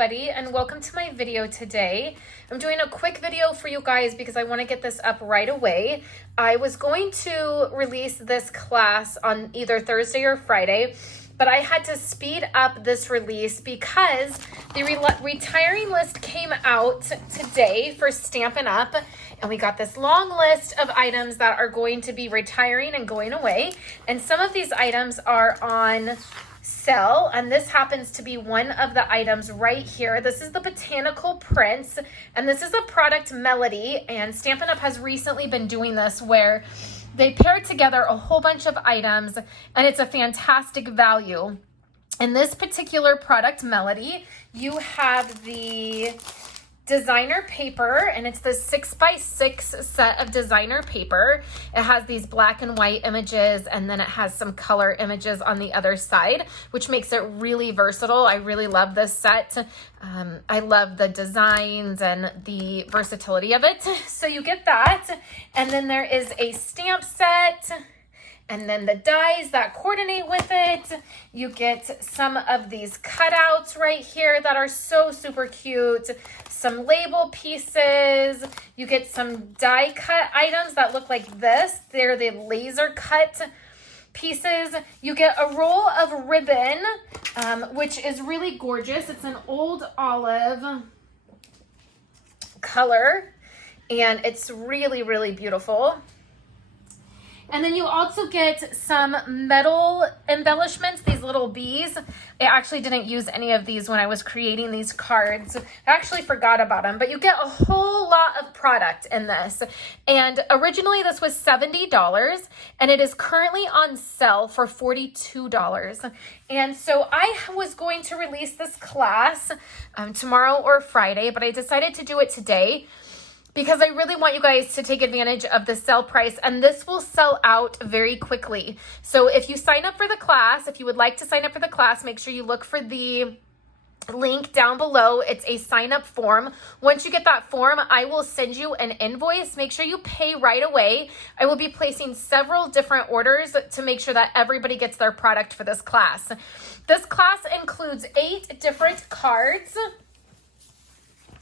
everybody, and welcome to my video today. I'm doing a quick video for you guys because I want to get this up right away. I was going to release this class on either Thursday or Friday, but I had to speed up this release because the retiring list came out today for Stampin' Up, and we got this long list of items that are going to be retiring and going away, and some of these items are on sell, and this happens to be one of the items right here. This is the Botanical prints, and this is a product Melody, and Stampin' Up has recently been doing this where they pair together a whole bunch of items, and it's a fantastic value. In this particular product Melody, you have the designer paper, and it's the 6x6 set of designer paper. It has these black and white images, and then it has some color images on the other side, which makes it really versatile. I really love this set. I love the designs and the versatility of it. So you get that, and then there is a stamp set, and then the dies that coordinate with it. You get some of these cutouts right here that are so super cute. Some label pieces. You get some die cut items that look like this. They're the laser cut pieces. You get a roll of ribbon, which is really gorgeous. It's an old olive color, and it's really, really beautiful. And then you also get some metal embellishments, these little bees. I actually didn't use any of these when I was creating these cards. I actually forgot about them, but you get a whole lot of product in this. And originally this was $70, and it is currently on sale for $42. And so I was going to release this class tomorrow or Friday, but I decided to do it today because I really want you guys to take advantage of the sale price, and this will sell out very quickly. So if you sign up for the class, if you would like to sign up for the class, make sure you look for the link down below. It's a sign up form. Once you get that form, I will send you an invoice. Make sure you pay right away. I will be placing several different orders to make sure that everybody gets their product for this class. This class includes 8 different cards.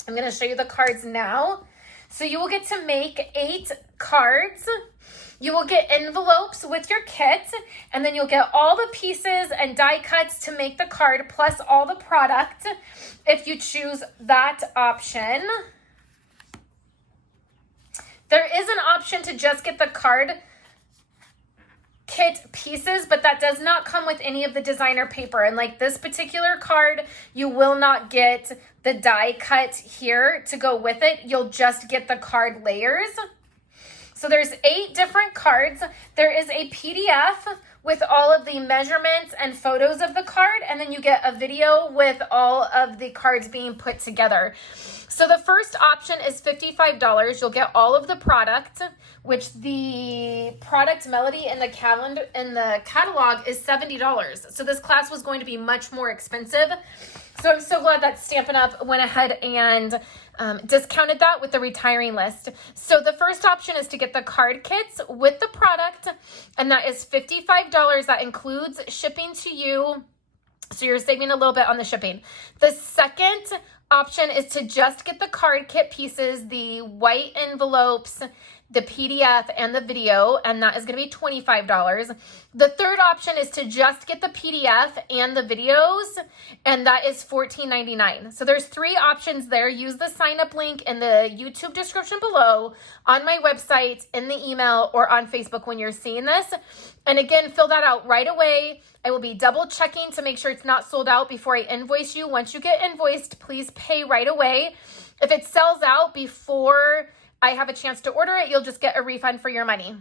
I'm going to show you the cards now. So you will get to make 8 cards. You will get envelopes with your kit, and then you'll get all the pieces and die cuts to make the card, plus all the product if you choose that option. There is an option to just get the card kit pieces, but that does not come with any of the designer paper. And like this particular card, you will not get the die cut here to go with it. You'll just get the card layers. So there's 8 different cards. There is a PDF with all of the measurements and photos of the card, and then you get a video with all of the cards being put together. So the first option is $55. You'll get all of the product, which the product Melody in the catalog is $70. So this class was going to be much more expensive. So I'm so glad that Stampin' Up went ahead and discounted that with the retiring list. So the first option is to get the card kits with the product, and that is $55. That includes shipping to you. So you're saving a little bit on the shipping. The second option is to just get the card kit pieces, the white envelopes, the PDF, and the video, and that is going to be $25. The third option is to just get the PDF and the videos, and that is $14.99. So there's 3 options there. Use the sign up link in the YouTube description below, on my website, in the email, or on Facebook when you're seeing this. And again, fill that out right away. I will be double checking to make sure it's not sold out before I invoice you. Once you get invoiced, please pay right away. If it sells out before I have a chance to order it, you'll just get a refund for your money.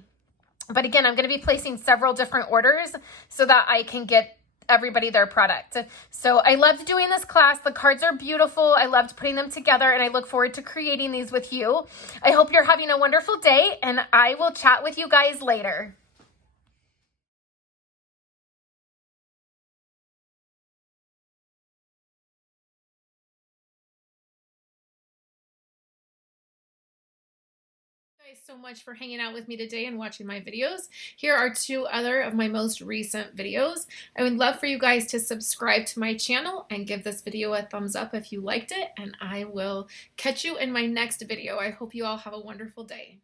But again, I'm going to be placing several different orders so that I can get everybody their product. So I loved doing this class. The cards are beautiful. I loved putting them together, and I look forward to creating these with you. I hope you're having a wonderful day, and I will chat with you guys later. Guys so much for hanging out with me today and watching my videos. Here are 2 other of my most recent videos. I would love for you guys to subscribe to my channel and give this video a thumbs up if you liked it, and I will catch you in my next video. I hope you all have a wonderful day.